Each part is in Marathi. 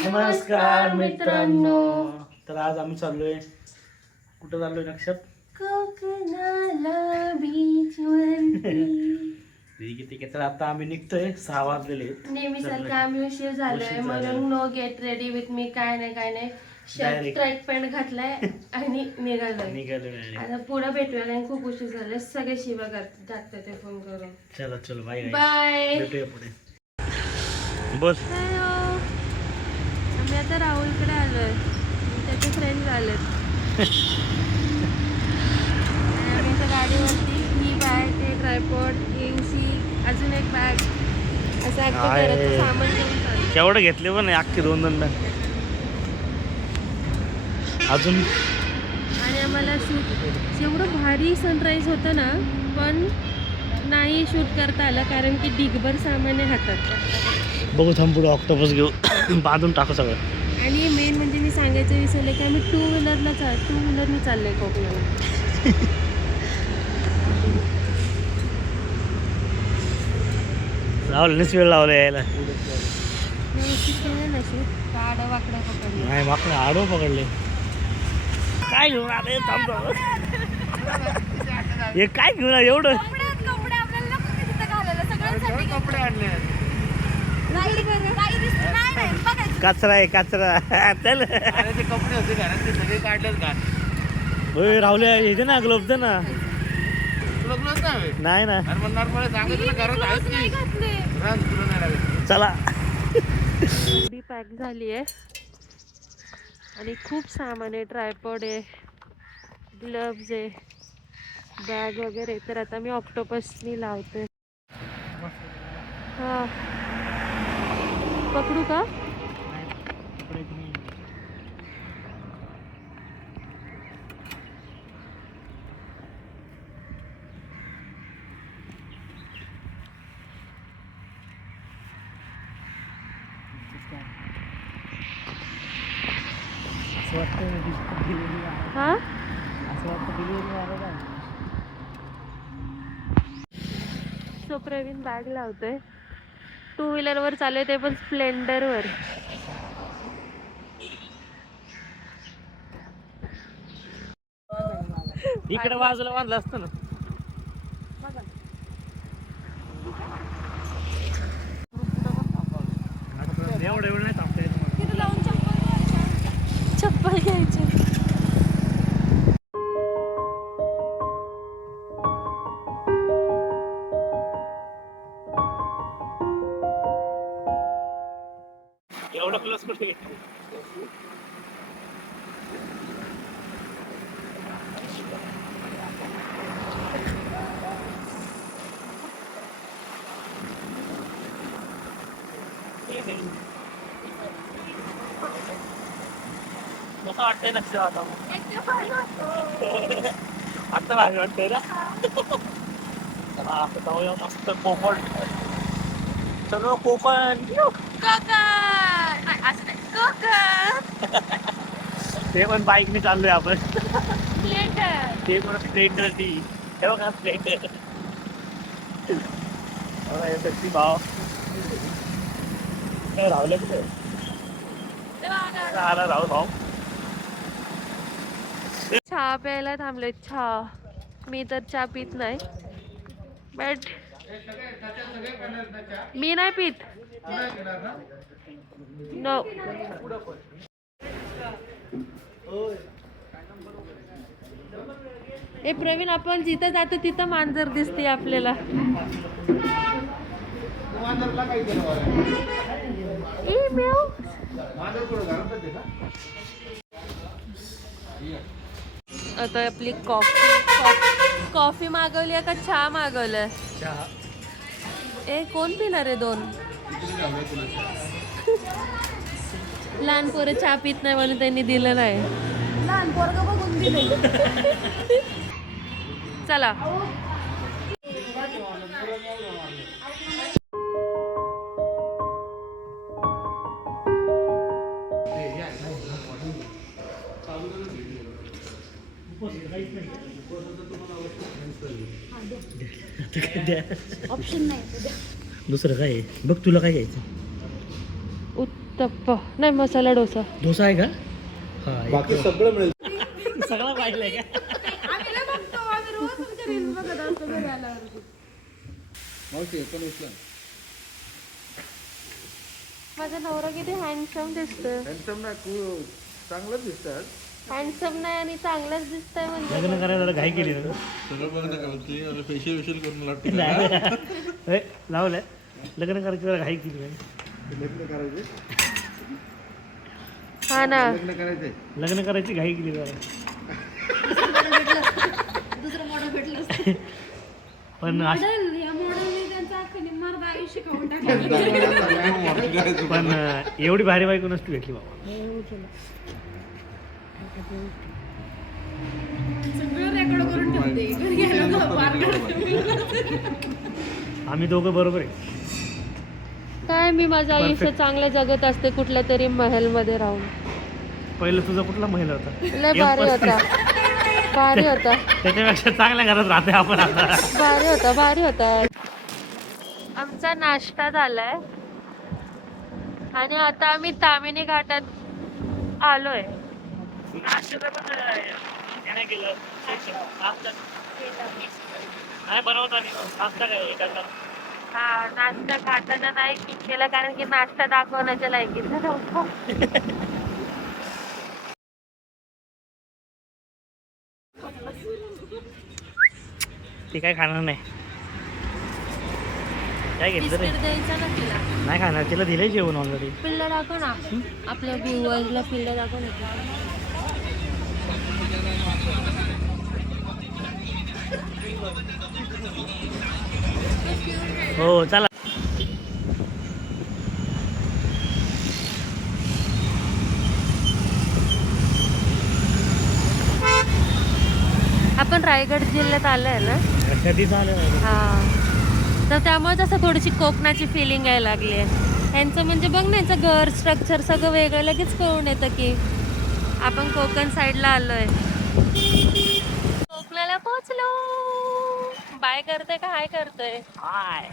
नमस्कार मित्रांनो. तर आज आम्ही चाललोय, कुठं चाललोय नक्षप? कोकणाला बीचवरती. ठीक आहे. तर आता आम्ही निघतोय, 6 वाजलेले आहेत. नेहमीसारखं आम्ही उशीर झालोय म्हणून know get ready with me. काय नाही शर्ट Direct. ट्रॅक पॅन्ट घातलाय आणि निघालोय. आता पुढे भेटूया कारण खूप उशीर झालाय. सगळे शिवा टाकतात ते फोन करून. चलो बाय बाय. भेटूया पुढे. बोल. आम्ही आता राहुलकडे आलोय, त्याचे फ्रेंड आलेत. आम्ही आता गाडीवरती ही बॅग, ते ट्रायपॉड, एसी, अजून एक बॅग असं घराचं सामान घेऊन चालू. केवढं घेतले पण अख्खे 2 बॅग अजून. आणि आम्हाला शूट एवढं भारी सनराईज होतं ना, पण नाही शूट करता आलं कारण की डिगभर सामान आहे हातात. बघू थांब, पुढे ऑक्टोपस घेऊ, बांधून टाकू सगळं. आणि मेन म्हणजे मी सांगायचं विसरले की आम्ही टू व्हीलरनी चाललोय कोकणाला. राहुलनेच वेळ लावला यायला. आडं वाकडं पकडलं. नाही मागं आडो पकडले. काय घेऊन आले? थांबतो. हे काय घेऊन आले एवढं? कचरा आहे कचरा. चल. ते कपडे होते घरात, ते सगळे काढलेच का? होय राहुल, हे ना ग्लोव्स दे ना. तुला ग्लोव्स नाही? नाही ना. अरे म्हणणार मला सांगितलं घरात आहेत की रान तुला नाही लागत. चला. एवढी पॅक झाली आहे आणि खूप सामान आहे. ट्रायपॉड आहे, ग्लव्ज आहे, बॅग वगैरे. तर आता मी ऑक्टोपसनी लावते. हा, पकडू का? हा, सो प्रवीण बॅग लावतोय. टू व्हीलरवर चालू, ते पण स्प्लेंडरवर. इकडे बाजूला बांधलं असतं ना. एवढं एवढं नाही थांबता येत मला. चप्पल घ्यायची. एवढं क्लोज कुठे? कसं वाटतंय लक्ष आता? आता भारी वाटतंय ना. चला आता जाऊया मस्त कोकण. चलो कोकण. ते पण बाईकने चाललोय आपण. ते पण स्प्लेंडर टी. हे बघा स्प्लेंडर. भाव राहुल कुठे आला? राहुल भाऊ चहा प्यायला थांबले. चहा, मी तर चहा पित नाही, बट मी नाही पित. नो. ए प्रवीण, आपण जिथं जातो तिथं मांजर दिसते आपल्याला. ए म्याऊ. आता आपली कॉफी मागवली का चहा मागवलं? चहा. ए कोण पिणार आहे 2? लहान पोरं चहा पित नाही म्हणून त्यांनी दिलं नाही. लहान पोरं बघून दिलं. चला. ऑप्शन नाही दुसरं काय आहे? बघ तुला काय घ्यायचं? उत्तप्प नाही, मसाला डोसा. डोसा आहे का? बाकी सगळं मिळेल. सगळं पाहिलंय का? मावशी पण उचला. माझा नवरा किती हँडसम दिसतोय. हँडसम ना चांगलंच दिसतात. हँडसम नाही आणि चांगलाच दिसतोय म्हणजे. लग्न करायला जरा घाई केली ना. सगळं बघ ना, फेशियल विशियल करून लागते. लावलंय लग्न करायची जरा घाई केली. लग्न करायचे. हा ना, लग्न करायचंय. लग्न करायची घाई केली जरा. दुसरं मॉडेल भेटलं पण पण एवढी भारी बायको नसती भेटली बाबा. आम्ही दोघं बरोबर आहे. काय मी माझं आयुष्य चांगलं जगत असते कुठल्या तरी महल मध्ये राहून. पहिलं तुझा कुठला महिला होता? लय भारी होता, भारी होता, त्याच्यापेक्षा चांगल्या घरात राहते आपण आता. भारी होता, भारी होता. आमचा नाश्ता झालाय आणि आता आम्ही तामिनी घाटात आलोय. हा, नाश्ता खाताना नाही केला कारण की नाश्ता दाखवण्याच्या लायकीचा नव्हता. ते काय खाणार नाही. काय घेतलं रे? बिस्किट द्यायचा ना तिला. नाही खाणार, तिला दिलंय जेवण ऑलरेडी. पिल्ला दाखव ना, आपल्या व्ह्युअर्सला पिल्ला दाखव ना. हो चला. आपण रायगड जिल्ह्यात आलोय ना. कधी झालं? हा, तर त्यामुळे असं थोडीशी कोकणाची फिलिंग यायला लागली आहे. यांचं म्हणजे बघ ना, यांचं घर स्ट्रक्चर सगळं वेगळं लगेच कळून येतं की आपण कोकण साईडला आलोय. कोकणाला पोहोचलो. बाय करतोय का हाय करतोय?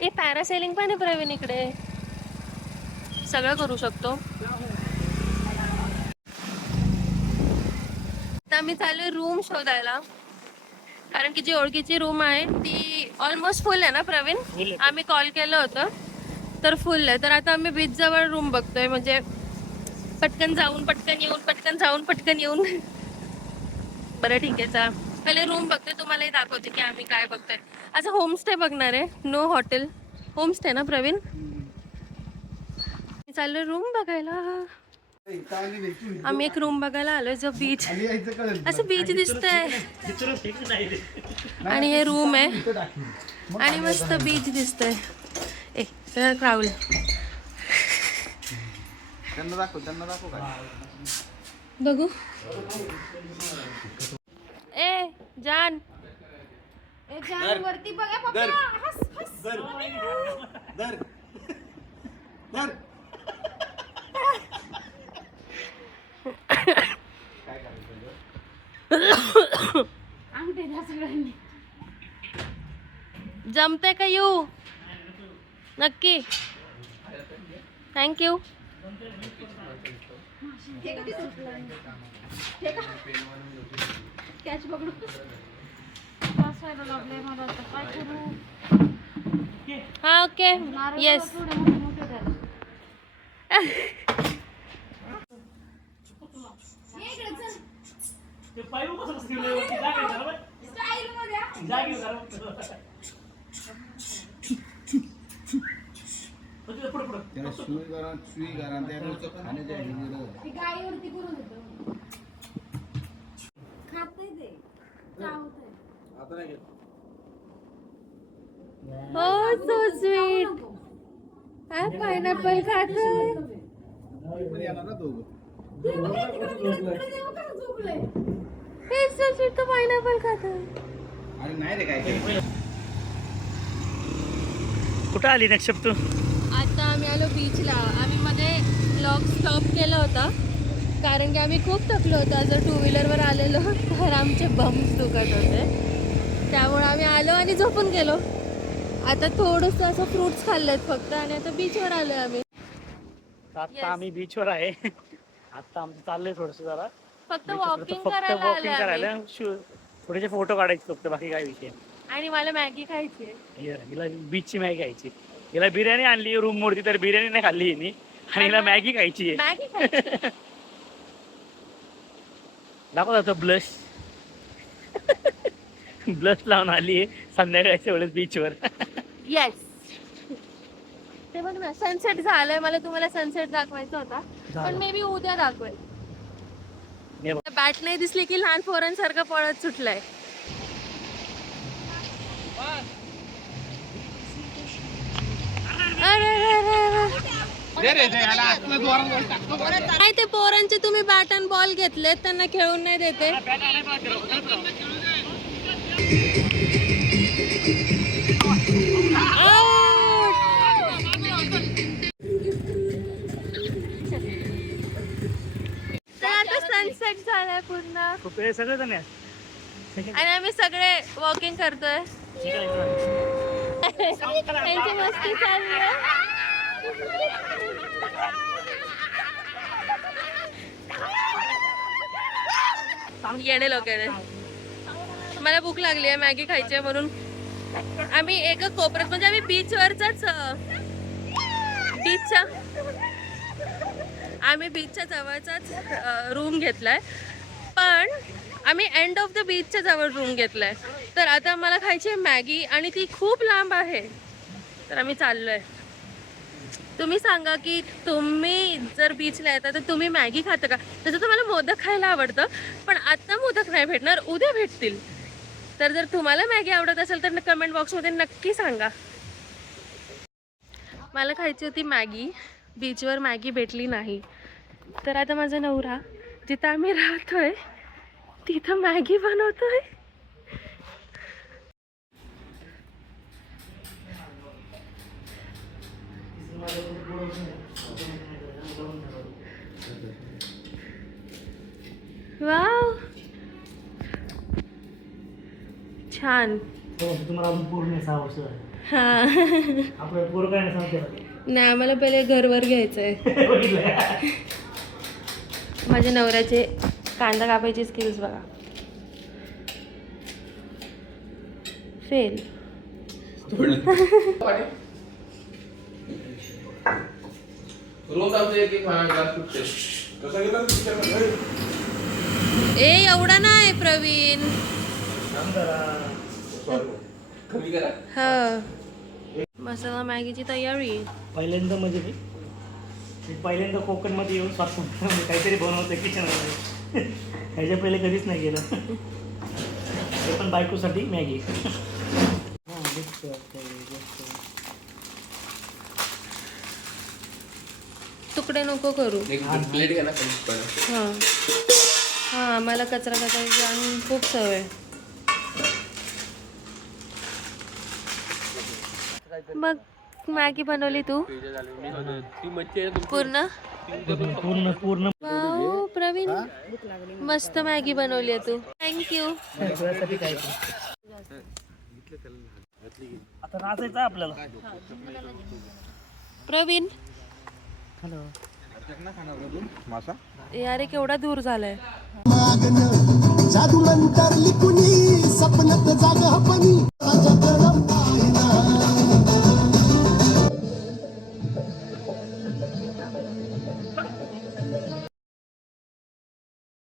हे पॅरासेलिंग पण आहे प्रवीण इकडे. सगळं करू शकतो. आता आम्ही चालू रूम शोधायला कारण की जी ओळखीची रूम आहे ती ऑलमोस्ट फुल आहे ना प्रवीण. आम्ही कॉल केलं होतं तर फुल आहे. तर आता आम्ही बीच जवळ रूम बघतोय, म्हणजे पटकन जाऊन पटकन येऊन, पटकन जाऊन पटकन येऊन. बरं ठीक आहे, चा पहिले रूम बघतोय, तुम्हालाही दाखवते की आम्ही काय बघतोय. असं होमस्टे बघणार आहे, नो हॉटेल, होमस्टे ना प्रवीण. चालू रूम बघायला. आम्ही एक रूम बघायला आलोय जो बीच, असं बीच दिसतंय आणि हे रूम आहे आणि मस्त बीच दिसतंय. ए राहुल, त्यांना दाखव काय. बघू. ए जान, वरती बघा पप्पा. जमते का येऊ? नक्की. थँक्यू. हा ओके, येस. त्याला सुई करा त्या खाण्याच्या हो, सो स्वीट. हा पायनॅपल खातोय. हे सो स्वीट, तो पायनॅपल खातोय. अरे नाही रे काय. कुठं आली नक्षप तू? आता आम्ही आलो बीचला. आम्ही मध्ये व्लॉग स्टॉप केला होता कारण की आम्ही खूप थकलो होतो. आज 2 व्हीलरवर आलेलो तर आमचे बम्स दुखत होते, त्यामुळे आम्ही आलो आणि झोपून गेलो. आता थोडंसं असं फ्रुट्स खाल्लेत फक्त आणि आता बीचवर आलो आम्ही. आता आम्ही बीचवर आहे. आता आमचं चाललंय थोडस जरा फक्त beach वर. वॉकिंग फक्त करायला वॉकिंग आलोय करायला आम्ही. थोडेसे फोटो काढायचे फक्त, बाकी काय विषय नाही. आणि मला मॅगी खायची आहे. हिला बीचची मॅगी खायची. हिला बिर्याणी आणली रूम वरती, तर बिर्याणी नाही खाल्ली हिने आणि हिला मॅगी खायची आहे. मॅगी खायची. दाखव आता ब्लश. ब्लश लावून आली आहे संध्याकाळच्या वेळेस बीचवर. येस. ते बघ ना सनसेट झालंय. मला तुम्हाला सनसेट दाखवायचा होता, पण मे बी उद्या दाखवेल. हे बघ. बॅट नाही दिसली की लहान पोरांसारखं पळत सुटलाय. अरे काय ते पोरांचे तुम्ही बॅट अँड बॉल घेतलेत, त्यांना खेळून नाही देते. आता सनसेट झालाय पूर्ण खूप वेळ सगळे जण आणि आम्ही सगळे वॉकिंग करतोय. त्यांची मस्ती चालू आहे. येणे लोक मला भूक लागली आहे, मॅगी खायची आहे म्हणून आम्ही एका कोपऱ्यात, म्हणजे आम्ही बीचच्या जवळचाच रूम घेतलाय, पण आम्ही एंड ऑफ द बीचच्या जवळ रूम घेतलाय. तर आता मला खायची आहे मॅगी आणि ती खूप लांब आहे, तर आम्ही चाललोय. तुम्ही सांगा की तुम्ही जर बीचला येता तर तुम्ही मॅगी खाता का? तसं तर मला मोदक खायला आवडतं, पण आता मोदक नाही भेटणार, उद्या भेटतील. तर जर तुम्हाला मॅगी आवडत असेल तर कमेंट बॉक्समध्ये नक्की सांगा. मला खायची होती मॅगी, बीचवर मॅगी भेटली नाही, तर आता माझा नवरा जिथं आम्ही राहतोय तिथं मॅगी बनवतोय. वाव छान. तुम्हाला अजून पूर्ण 6 वर्ष आहे. हा आपलं पोरं काय नाही सांगते. नाही, आम्हाला पहिले घरवर घ्यायचंय. माझ्या नवऱ्याचे कांदा कापायचे स्किल्स बघा. फेल. ए एवढा नाही प्रवीण. हा मसाला मॅगीची तयारी. पहिल्यांदा म्हणजे मी पहिल्यांदा कोकणमध्ये येऊन स्वतः काहीतरी बनवतं किचनमध्ये. ह्याच्या पहिले कधीच नाही केलं. ते पण बायकोसाठी मॅगी. तुकडे नको करू. प्लेट घ्या ना. हां हां मला कचरा टाकायची आणि खूप सवय. मग मॅगी बनवली तू पूर्ण? पूर्ण पूर्ण वाव प्रवीण, मस्त मॅगी बनवली आहे तू. थँक्यू. काय आता नाचायचं आपल्याला. प्रवीण हॅलो. यारे केवढा दूर झालाय. जादू मंतरली कुणी सपनात जाग हपनी